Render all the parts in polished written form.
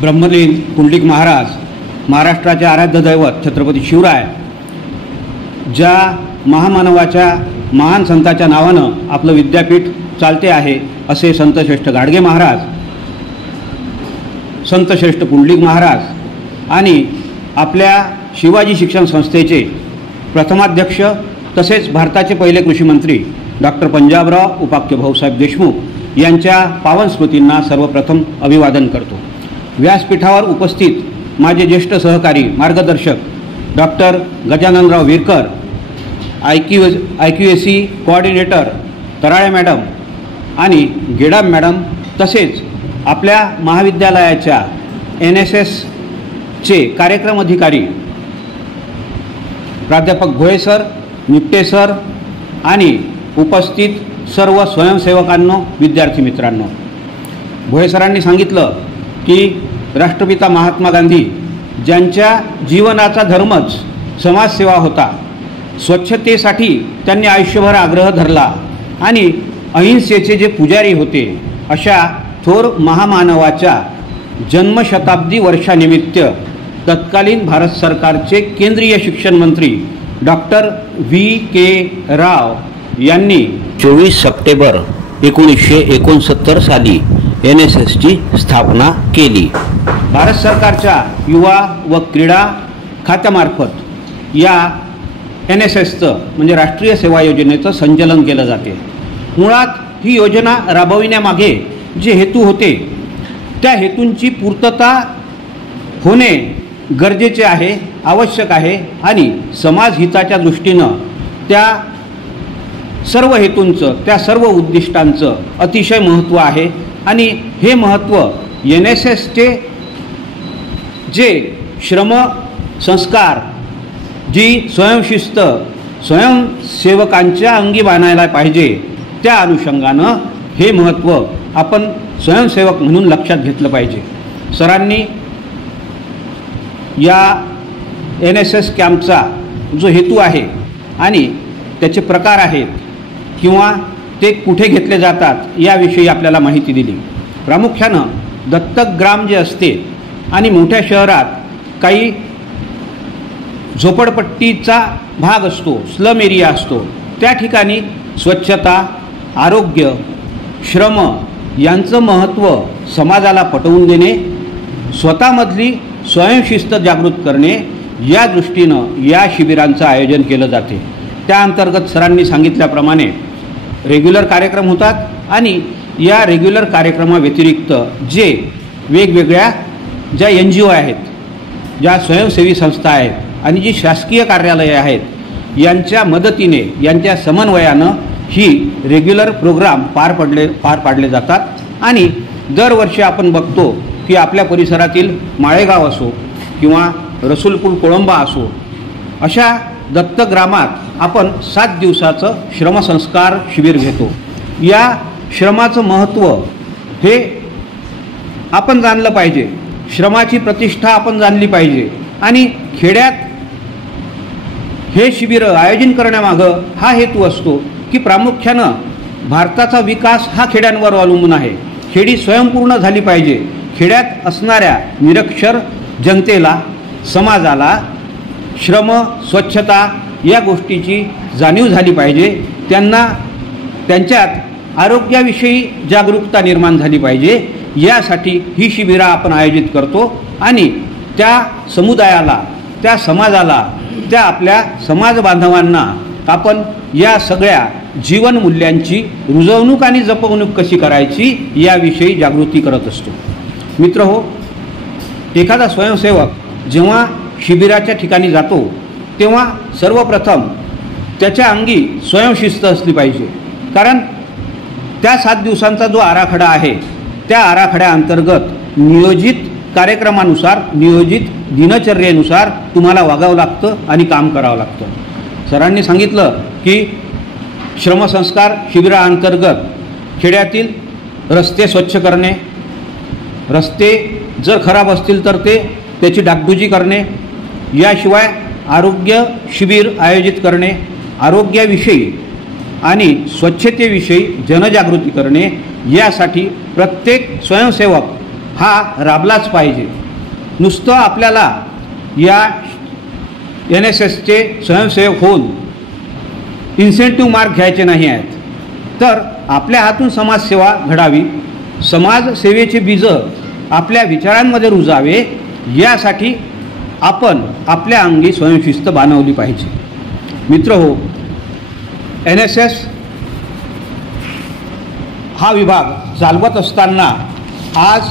ब्रह्मलीन पुंडलिक महाराज, महाराष्ट्राचे आराध्य दैवत छत्रपती शिवराय, ज्या महामानवाच्या महान संताच्या नावानं आपलं विद्यापीठ चालते आहे असे संतश्रेष्ठ गाडगे महाराज, संतश्रेष्ठ पुंडलिक महाराज आणि आपल्या शिवाजी शिक्षण संस्थेचे प्रथमाध्यक्ष तसेच भारताचे पहिले कृषीमंत्री डॉक्टर पंजाबराव उपाख्य भाऊसाहेब देशमुख यांच्या पावन स्मृतींना सर्वप्रथम अभिवादन करतो। व्यासपीठावर उपस्थित माझे ज्येष्ठ सहकारी मार्गदर्शक doctor Gajananrao Virkar, IQAC coordinator Tarale madam आणि गेडाम मॅडम, तसेच आपल्या महाविद्यालयाच्या NSSचे कार्यक्रम अधिकारी प्राध्यापक भोये सर, निपटे सर आणि उपस्थित सर्व स्वयंसेवकांनो, विद्यार्थी मित्रांनो, भोये सरांनी सांगितलं की राष्ट्रपिता महात्मा गांधी ज्यांच्या जीवनाचा धर्मच समाजसेवा होता, स्वच्छतेसाठी त्यांनी आयुष्यभर आग्रह धरला आणि अहिंसेचे जे पुजारी होते, अशा थोर महामानवाच्या जन्मशताब्दी वर्षानिमित्त तत्कालीन भारत सरकारचे केंद्रीय शिक्षण मंत्री डॉक्टर V.K. राव यांनी 24 सप्टेंबर 1969 साली NSSची स्थापना केली। भारत सरकारच्या युवा व क्रीडा खात्यामार्फत या NSSचं म्हणजे राष्ट्रीय सेवा योजनेचं संचालन केलं जाते। मुळात ही योजना राबविण्यामागे जे हेतू होते त्या हेतूंची पूर्तता होणे गरजेचे आहे, आवश्यक आहे आणि समाजहिताच्या दृष्टीनं त्या सर्व हेतूंचं, त्या सर्व उद्दिष्टांचं अतिशय महत्त्व आहे आणि हे महत्त्व NSSचे जे श्रम संस्कार, जी स्वयंशिस्त स्वयंसेवकांच्या अंगी बाणायला पाहिजे, त्या अनुषंगानं हे महत्त्व आपण स्वयंसेवक म्हणून लक्षात घेतलं पाहिजे। सरांनी या NSS कॅम्पचा जो हेतू आहे आणि त्याचे प्रकार आहेत किंवा ते कुठे घेतले जातात याविषयी आपल्याला माहिती दिली। प्रामुख्यानं दत्तक ग्राम जे असते आणि मोठ्या शहरात काही झोपडपट्टीचा भाग असतो, स्लम एरिया असतो, त्या ठिकाणी स्वच्छता, आरोग्य, श्रम यांचं महत्त्व समाजाला पटवून देणे, स्वतःमधली स्वयंशिस्त जागृत करणे या दृष्टीनं या शिबिरांचं आयोजन केलं जाते। त्या अंतर्गत सरांनी सांगितल्याप्रमाणे रेग्युलर कार्यक्रम होतात आणि या रेग्युलर कार्यक्रमाव्यतिरिक्त जे वेगवेगळ्या ज्या NGO आहेत, ज्या स्वयंसेवी संस्था आहेत आणि जी शासकीय कार्यालये आहेत, यांच्या मदतीने, यांच्या समन्वयानं ही रेग्युलर प्रोग्राम पार पाडले जातात। आणि दरवर्षी आपण बघतो की आपल्या परिसरातील माळेगाव असो किंवा रसूलपूर कोळंबा असो, अशा दत्तग्रामात आपण 7 दिवसाचं श्रमसंस्कार शिबिर घेतो। या श्रमाचं महत्त्व हे आपण जाणलं पाहिजे, श्रमाची प्रतिष्ठा आपण जाणली पाहिजे आणि खेड्यात हे शिबिर आयोजन करण्यामागं हा हेतू असतो की प्रामुख्यानं भारताचा विकास हा खेड्यांवर अवलंबून आहे। खेडी स्वयंपूर्ण झाली पाहिजे। खेड्यात असणाऱ्या निरक्षर जनतेला, समाजाला श्रम, स्वच्छता या गोष्टीची जाणीव झाली पाहिजे, त्यांना त्यांच्यात आरोग्याविषयी जागरूकता निर्माण झाली पाहिजे। यासाठी ही शिबिरं आपण आयोजित करतो आणि त्या समुदायाला, त्या समाजाला, त्या आपल्या समाज बांधवांना आपण या सगळ्या जीवनमूल्यांची रुजवणूक आणि जपवणूक कशी करायची याविषयी जागृती करत असतो। मित्रहो, एखादा स्वयंसेवक जेव्हा शिबिराच्या ठिकाणी जातो तेव्हा सर्वप्रथम त्याच्या अंगी स्वयंशिस्त असली पाहिजे, कारण त्या 7 दिवसांचा जो आराखडा आहे त्या आराखड्याअंतर्गत नियोजित कार्यक्रमानुसार, नियोजित दिनचर्येनुसार तुम्हाला वागावं लागतं आणि काम करावं लागतं। सरांनी सांगितलं की श्रमसंस्कार शिबिराअंतर्गत खेड्यातील रस्ते स्वच्छ करणे, रस्ते जर खराब असतील तर त्याची डागडुजी करणे, याशिवाय आरोग्य शिबिर आयोजित करणे, आरोग्याविषयी आणि स्वच्छतेविषयी जनजागृती करणे, यासाठी प्रत्येक स्वयंसेवक हा राबलाच पाहिजे. नुसतं आपल्याला या NSSचे स्वयंसेवक होऊन इन्सेंटिव्ह मार्क घ्यायचे नाही आहेत, तर आपल्या हातून समाजसेवा घडावी, समाजसेवेचे बीज आपल्या विचारांमध्ये रुजावे, यासाठी आपण आपल्या अंगी स्वयंशिस्त बाणवली पाहिजे. मित्रहो, NSS हा विभाग चालवत असताना आज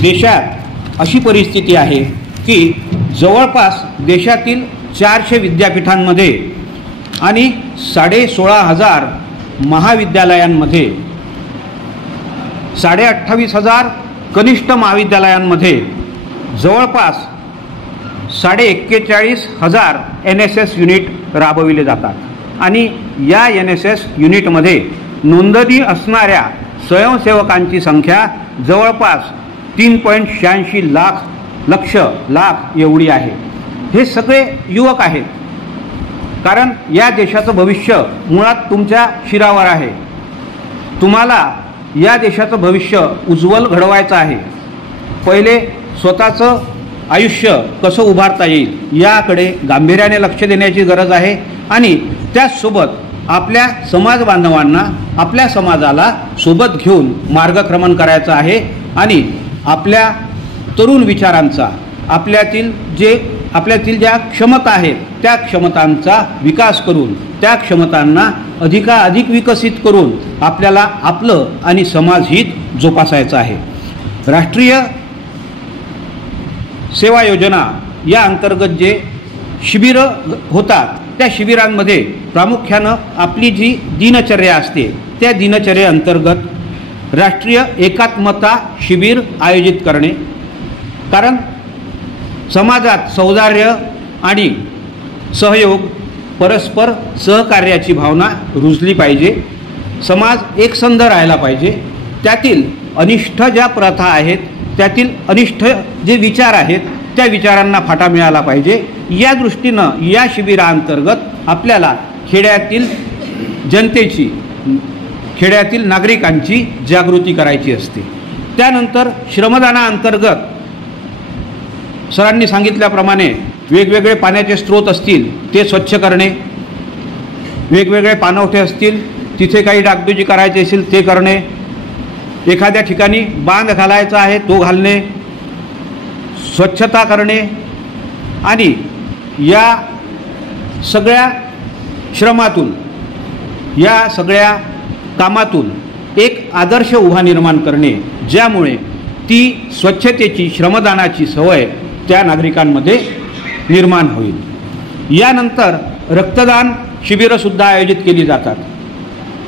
देशात अशी परिस्थिती आहे की जवळपास देशातील 400 विद्यापीठांमध्ये आणि 16,500 महाविद्यालयांमध्ये, 28,500 कनिष्ठ महाविद्यालयांमध्ये जवळपास 41,500 NSS युनिट राबविले जातात आणि या NSS युनिटमध्ये नोंदणी असणाऱ्या स्वयंसेवकांची संख्या जवळपास 3.86 लाख एवढी आहे. हे सगळे युवक आहेत, कारण या देशाचं भविष्य मुळात तुमच्या शिरावर आहे. तुम्हाला या देशाचं भविष्य उज्ज्वल घडवायचं आहे. पहिले स्वतःचं आयुष्य कसं उभारता येईल याकडे गांभीर्याने लक्ष देण्याची गरज आहे आणि त्याचसोबत आपल्या समाज बांधवांना, आपल्या समाजाला सोबत घेऊन मार्गक्रमण करायचं आहे आणि आपल्या तरुण विचारांचा, आपल्यातील ज्या क्षमता आहेत त्या क्षमतांचा विकास करून, त्या क्षमतांना अधिकाधिक विकसित करून आपल्याला आपलं आणि समाजहित जोपासायचं आहे. राष्ट्रीय सेवा योजना या अंतर्गत जे शिबिरं होतात त्या शिबिरांमध्ये प्रामुख्यानं आपली जी दिनचर्या असते त्या दिनचर्येअंतर्गत राष्ट्रीय एकात्मता शिबिर आयोजित करणे, कारण समाजात सौहार्द आणि सहयोग, परस्पर सहकार्याची भावना रुजली पाहिजे. समाज एकसंध राहायला पाहिजे. त्यातील अनिष्ट ज्या प्रथा आहेत, त्यातील अनिष्ट जे विचार आहेत त्या विचारांना फाटा मिळाला पाहिजे. या दृष्टीनं या शिबिराअंतर्गत आपल्याला खेड्यातील जनतेची, खेड्यातील नागरिकांची जागृती करायची असते. त्यानंतर श्रमदानाअंतर्गत सरांनी सांगितल्याप्रमाणे वेगवेगळे पाण्याचे स्रोत असतील ते स्वच्छ करणे, वेगवेगळे पाणवठे असतील तिथे काही डागडुजी करायची असेल ते करणे, एखाद्या ठिकाणी बांध घालायचा आहे तो घालणे, स्वच्छता करणे आणि या सगळ्या श्रमातून, या सगळ्या कामातून एक आदर्श उभा निर्माण करणे, ज्यामुळे ती स्वच्छतेची, श्रमदानाची सवय त्या नागरिकांमध्ये निर्माण होईल. यानंतर रक्तदान शिबिरंसुद्धा आयोजित केली जातात.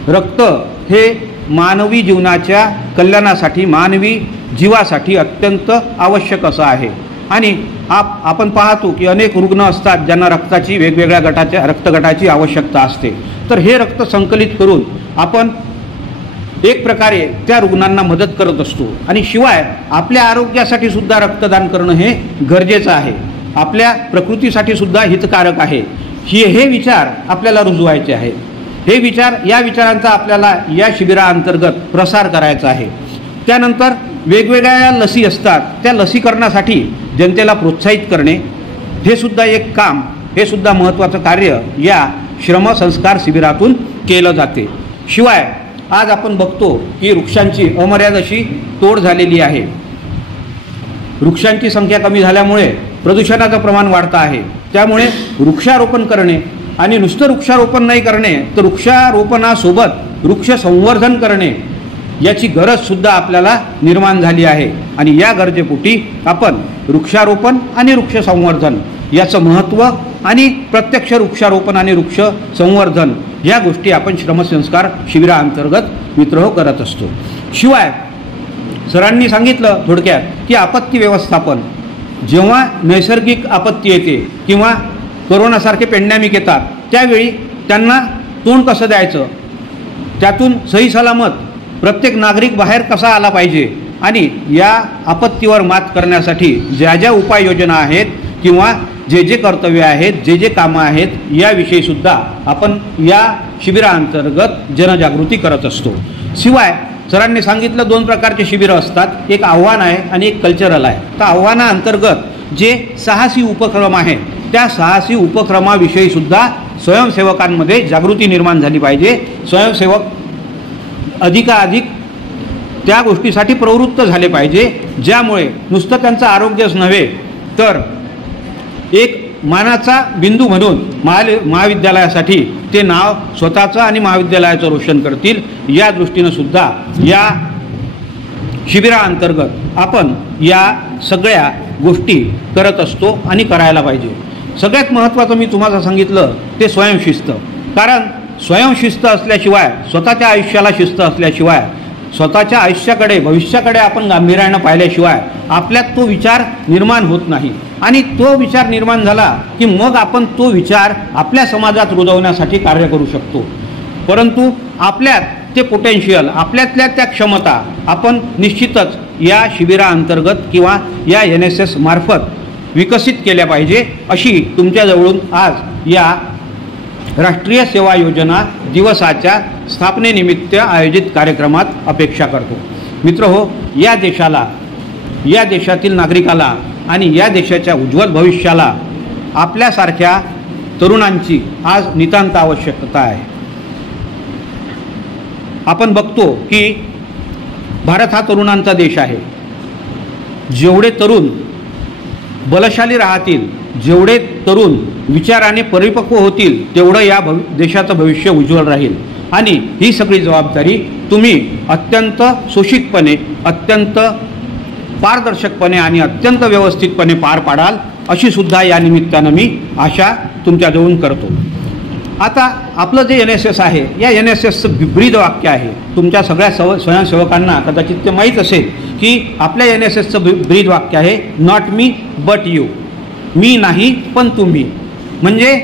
रक्त हे मानवी जीवनाच्या कल्याणासाठी, मानवी जीवासाठी अत्यंत आवश्यक असं आहे आणि आपण पाहतो की अनेक रुग्ण असतात ज्यांना रक्ताची, वेगवेगळ्या रक्तगटाची आवश्यकता असते. तर हे रक्त संकलित करून आपण एक प्रकारे त्या रुग्णांना मदत करत असतो आणि शिवाय आपल्या आरोग्यासाठी सुद्धा रक्तदान करणं हे गरजेचं आहे, आपल्या प्रकृतीसाठी सुद्धा हितकारक आहे. हे विचार आपल्याला रुजवायचे आहेत. हे विचार, या विचारांचा आपल्याला या शिबिराअंतर्गत प्रसार करायचा आहे. त्यानंतर वेगवेगळ्या लसी असतात, त्या लसीकरणासाठी जनतेला प्रोत्साहित करणे हे सुद्धा एक काम, हे सुद्धा महत्त्वाचं कार्य या श्रमसंस्कार शिबिरातून केलं जाते. शिवाय आज आपण बघतो की वृक्षांची अमर्याद अशी तोड झालेली आहे. वृक्षांची संख्या कमी झाल्यामुळे प्रदूषणाचं प्रमाण वाढतं आहे. त्यामुळे वृक्षारोपण करणे आणि नुसतं वृक्षारोपण नाही करणे तर वृक्षारोपणासोबत वृक्ष संवर्धन करणे याची गरजसुद्धा आपल्याला निर्माण झाली आहे आणि या गरजेपोटी आपण वृक्षारोपण आणि वृक्ष संवर्धन याचं महत्त्व आणि प्रत्यक्ष वृक्षारोपण आणि वृक्ष संवर्धन या गोष्टी आपण श्रमसंस्कार शिबिराअंतर्गत मित्रहो करत असतो. शिवाय सरांनी सांगितलं थोडक्यात की आपत्ती व्यवस्थापन, जेव्हा नैसर्गिक आपत्ती येते किंवा कोरोनासारखे पेंडेमिक येतात त्यावेळी त्यांना तोंड कसं द्यायचं, त्यातून सही सलामत प्रत्येक नागरिक बाहेर कसा आला पाहिजे आणि या आपत्तीवर मात करण्यासाठी ज्या ज्या उपाययोजना आहेत किंवा जे जे कर्तव्य आहेत, जे जे कामं आहेत याविषयीसुद्धा आपण या शिबिराअंतर्गत जनजागृती करत असतो. शिवाय सरांनी सांगितलं 2 प्रकारचे शिबिरं असतात, एक आव्हान आहे आणि एक कल्चरल आहे. तर आव्हानाअंतर्गत जे साहसी उपक्रम आहे त्या साहसी उपक्रमाविषयी सुद्धा स्वयंसेवकांमध्ये जागृती निर्माण झाली पाहिजे. स्वयंसेवक अधिकाधिक त्या गोष्टीसाठी प्रवृत्त झाले पाहिजे, ज्यामुळे नुसतं त्यांचं आरोग्यच नव्हे तर एक मानाचा बिंदू म्हणून महाविद्यालयासाठी ते नाव स्वतःचं आणि महाविद्यालयाचं रोशन करतील. या दृष्टीनं सुद्धा या शिबिराअंतर्गत आपण या सगळ्या गोष्टी करत असतो आणि करायला पाहिजे. सगळ्यात महत्त्वाचं मी तुम्हाला सांगितलं ते स्वयंशिस्त. कारण स्वयंशिस्त असल्याशिवाय, स्वतःच्या आयुष्याला शिस्त असल्याशिवाय, स्वतःच्या आयुष्याकडे भविष्याकडे आपण गांभीर्यानं पाहिल्याशिवाय आपल्यात तो विचार निर्माण होत नाही. आणि तो विचार निर्माण झाला की मग आपण तो विचार आपल्या समाजात रुजवण्यासाठी कार्य करू शकतो. परंतु आपल्यात ते पोटेन्शियल, आपल्यातल्या त्या क्षमता आपण निश्चितच या शिबिराअंतर्गत किंवा या NSS मार्फत विकसित केल्या पाहिजे, अशी तुमच्याजवळून आज या राष्ट्रीय सेवा योजना दिवसाच्या स्थापनेनिमित्त आयोजित कार्यक्रमात अपेक्षा करतो. मित्रहो, या देशाला, या देशातील नागरिकाला आणि या देशाच्या उज्ज्वल भविष्याला आपल्यासारख्या तरुणांची आज नितांत आवश्यकता आहे. आपण बघतो की भारत हा तरुणांचा देश आहे. जेवढे तरुण बलशाली राहतील, जेवढे तरुण विचाराने परिपक्व होतील, तेवढं या देशाचं भविष्य उज्ज्वल राहील. आणि ही सगळी जबाबदारी तुम्ही अत्यंत सुशिक्षितपणे, अत्यंत पारदर्शकपणे आणि अत्यंत व्यवस्थितपणे पार पाडाल, अशी सुद्धा या निमित्तानं मी आशा तुमच्याजवळून करतो. आता आपलं जे NSS आहे, या NSSचं ब्रीद वाक्य आहे. तुमच्या सगळ्या स्वयंसेवकांना कदाचित ते माहीत असेल की आपल्या NSSचं ब्रीद वाक्य आहे, नॉट मी बट यू. मी नाही पण तुम्ही. म्हणजे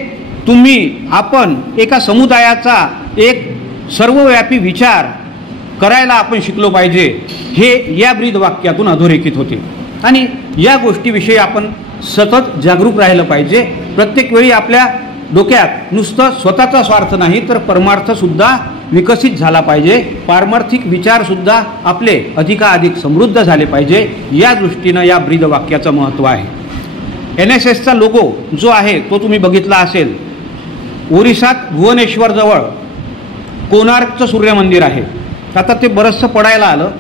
तुम्ही, आपण एका समुदायाचा एक सर्वव्यापी विचार करायला आपण शिकलो पाहिजे, हे या ब्रीद वाक्यातून अधोरेखित होते. आणि या गोष्टीविषयी आपण सतत जागरूक राहिलं पाहिजे. प्रत्येक वेळी आपल्या डोक्यात नुसतं स्वतःचा स्वार्थ नाही तर परमार्थसुद्धा विकसित झाला पाहिजे. पारमार्थिक विचारसुद्धा आपले अधिकाधिक समृद्ध झाले पाहिजे. या दृष्टीनं या ब्रीद वाक्याचं महत्त्व आहे. NSSचा लोगो जो आहे तो तुम्ही बघितला असेल. ओरिसात भुवनेश्वरजवळ कोणार्कचं सूर्यमंदिर आहे. आता ते बरंचसं पडायला आलं,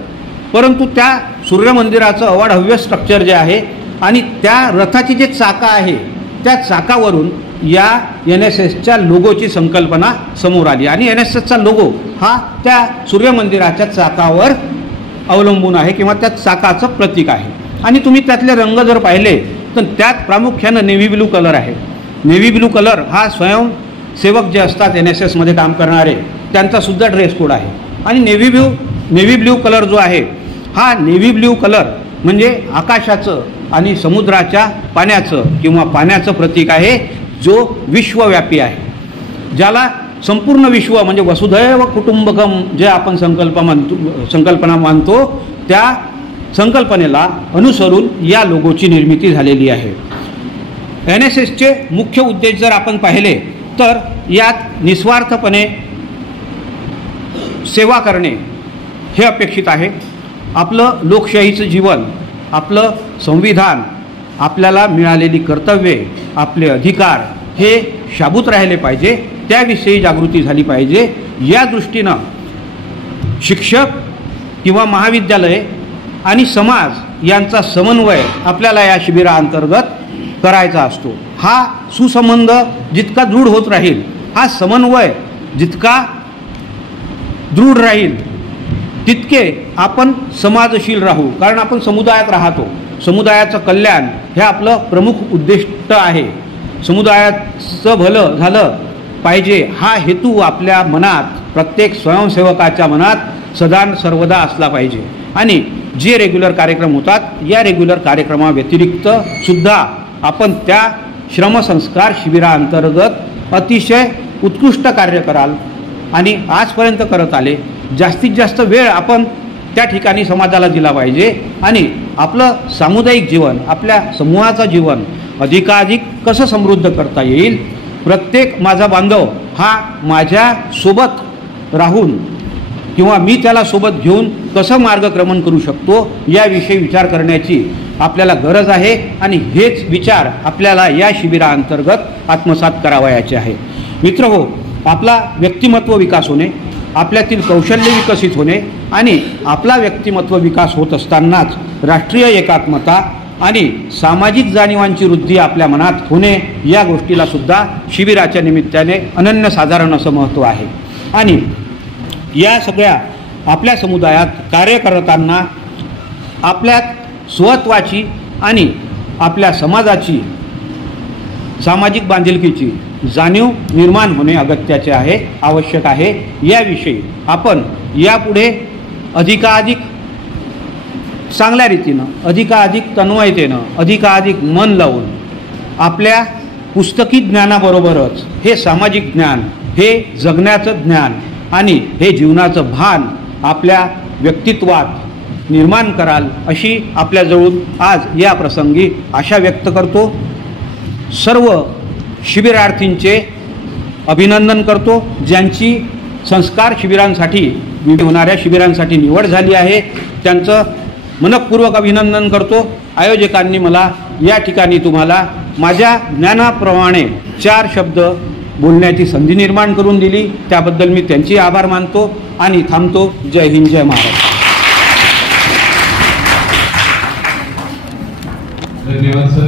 परंतु त्या सूर्यमंदिराचं अवाढव्य स्ट्रक्चर जे आहे आणि त्या रथाची जे चाका आहे, त्या चाकावरून या NSSच्या लोगोची संकल्पना समोर आली. आणि NSSचा लोगो हा त्या सूर्यमंदिराच्या चाकावर अवलंबून आहे किंवा त्या चाकाचं प्रतीक आहे. आणि तुम्ही त्यातले रंग जर पाहिले तर त्यात प्रामुख्यानं नेव्ही ब्लू कलर आहे. नेव्ही ब्लू कलर हा स्वयंसेवक जे असतात NSSमध्ये काम करणारे, त्यांचासुद्धा ड्रेस कोड आहे. आणि नेव्ही ब्ल्यू कलर जो आहे, हा नेव्ही ब्ल्यू कलर म्हणजे आकाशाचं आणि समुद्राच्या पाण्याचं किंवा पाण्याचं प्रतीक आहे, जो विश्वव्यापी आहे, ज्याला संपूर्ण विश्व म्हणजे वसुधैव कुटुंबकम जे आपण संकल्पना मानतो, त्या संकल्पनेला अनुसरून या लोगोची निर्मिती झालेली आहे. NSSचे मुख्य उद्देश जर आपण पाहिले तर यात निस्वार्थपणे सेवा करणे हे अपेक्षित आहे. आपलं लोकशाहीचं जीवन, आपलं संविधान, आपल्याला मिळालेली कर्तव्ये, आपले अधिकार हे शाबूत राहिले पाहिजे, त्याविषयी जागृती झाली पाहिजे. या दृष्टीनं शिक्षक किंवा महाविद्यालय आणि समाज यांचा समन्वय आपल्याला या शिबिराअंतर्गत करायचा असतो. हा सुसंबंध जितका दृढ होत राहील, हा समन्वय जितका दृढ राहील, तितके आपण समाजशील राहू. कारण आपण समुदायात राहतो. समुदायाचं कल्याण हे आपलं प्रमुख उद्दिष्ट आहे. समुदायाचं भलं झालं पाहिजे हा हेतू आपल्या मनात, प्रत्येक स्वयंसेवकाच्या मनात सदा सर्वदा असला पाहिजे. आणि जे रेग्युलर कार्यक्रम होतात, या रेग्युलर कार्यक्रमाव्यतिरिक्त सुद्धा आपण त्या श्रमसंस्कार शिबिराअंतर्गत अतिशय उत्कृष्ट कार्य कराल आणि आजपर्यंत करत आले. जास्तीत जास्त वेळ आपण त्या ठिकाणी समाजाला दिला पाहिजे आणि आपलं सामुदायिक जीवन, आपल्या समूहाचं जीवन अधिकाधिक कसं समृद्ध करता येईल, प्रत्येक माझा बांधव हा माझ्या सोबत राहून किंवा मी त्याला सोबत घेऊन कसं मार्गक्रमण करू शकतो याविषयी विचार करण्याची आपल्याला गरज आहे आणि हेच विचार आपल्याला या शिबिराअंतर्गत आत्मसात करावयाचे आहे. मित्रहो, आपला व्यक्तिमत्व विकास होणे, आपल्यातील कौशल्य विकसित होणे आणि आपला व्यक्तिमत्व विकास होत असतानाच राष्ट्रीय एकात्मता आणि सामाजिक जाणीवांची वृद्धी आपल्या मनात होणे या गोष्टीला सुद्धा शिबिराच्या निमित्ताने अनन्यसाधारण असं महत्त्व आहे. आणि या सगळ्या आपल्या समुदायात कार्य करताना आपल्यात स्वत्वाची आणि आपल्या समाजाची सामाजिक बांधिलकीची जाणीव निर्माण होणे अगत्याचे आहे, आवश्यक आहे. याविषयी आपण यापुढे अधिकाधिक चांगल्या रीतीनं, अधिकाधिक तन्मयतेनं, अधिकाधिक मन लावून आपल्या पुस्तकी ज्ञानाबरोबरच हे सामाजिक ज्ञान, हे जगण्याचं ज्ञान आणि हे जीवनाचं भान आपल्या व्यक्तित्वात निर्माण कराल अशी आपल्याजवळून आज या प्रसंगी आशा व्यक्त करतो. सर्व शिबिरार्थींचे अभिनंदन करतो. ज्यांची संस्कार शिबिरांसाठी होणाऱ्या शिबिरांसाठी निवड झाली आहे त्यांचं मनःपूर्वक अभिनंदन करतो. आयोजकांनी मला या ठिकाणी तुम्हाला माझ्या ज्ञानाप्रमाणे 4 शब्द बोलण्याची संधी निर्माण करून दिली त्याबद्दल मी त्यांचे आभार मानतो आणि थांबतो. जय हिंद, जय महाराष्ट्र. धन्यवाद सर.